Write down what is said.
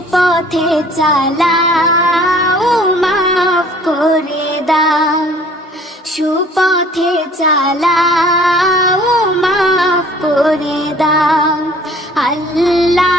সুপথে চালাও মাফ করে দাও। সুপথে চালাও মাফ করে দাও। আল্লাহ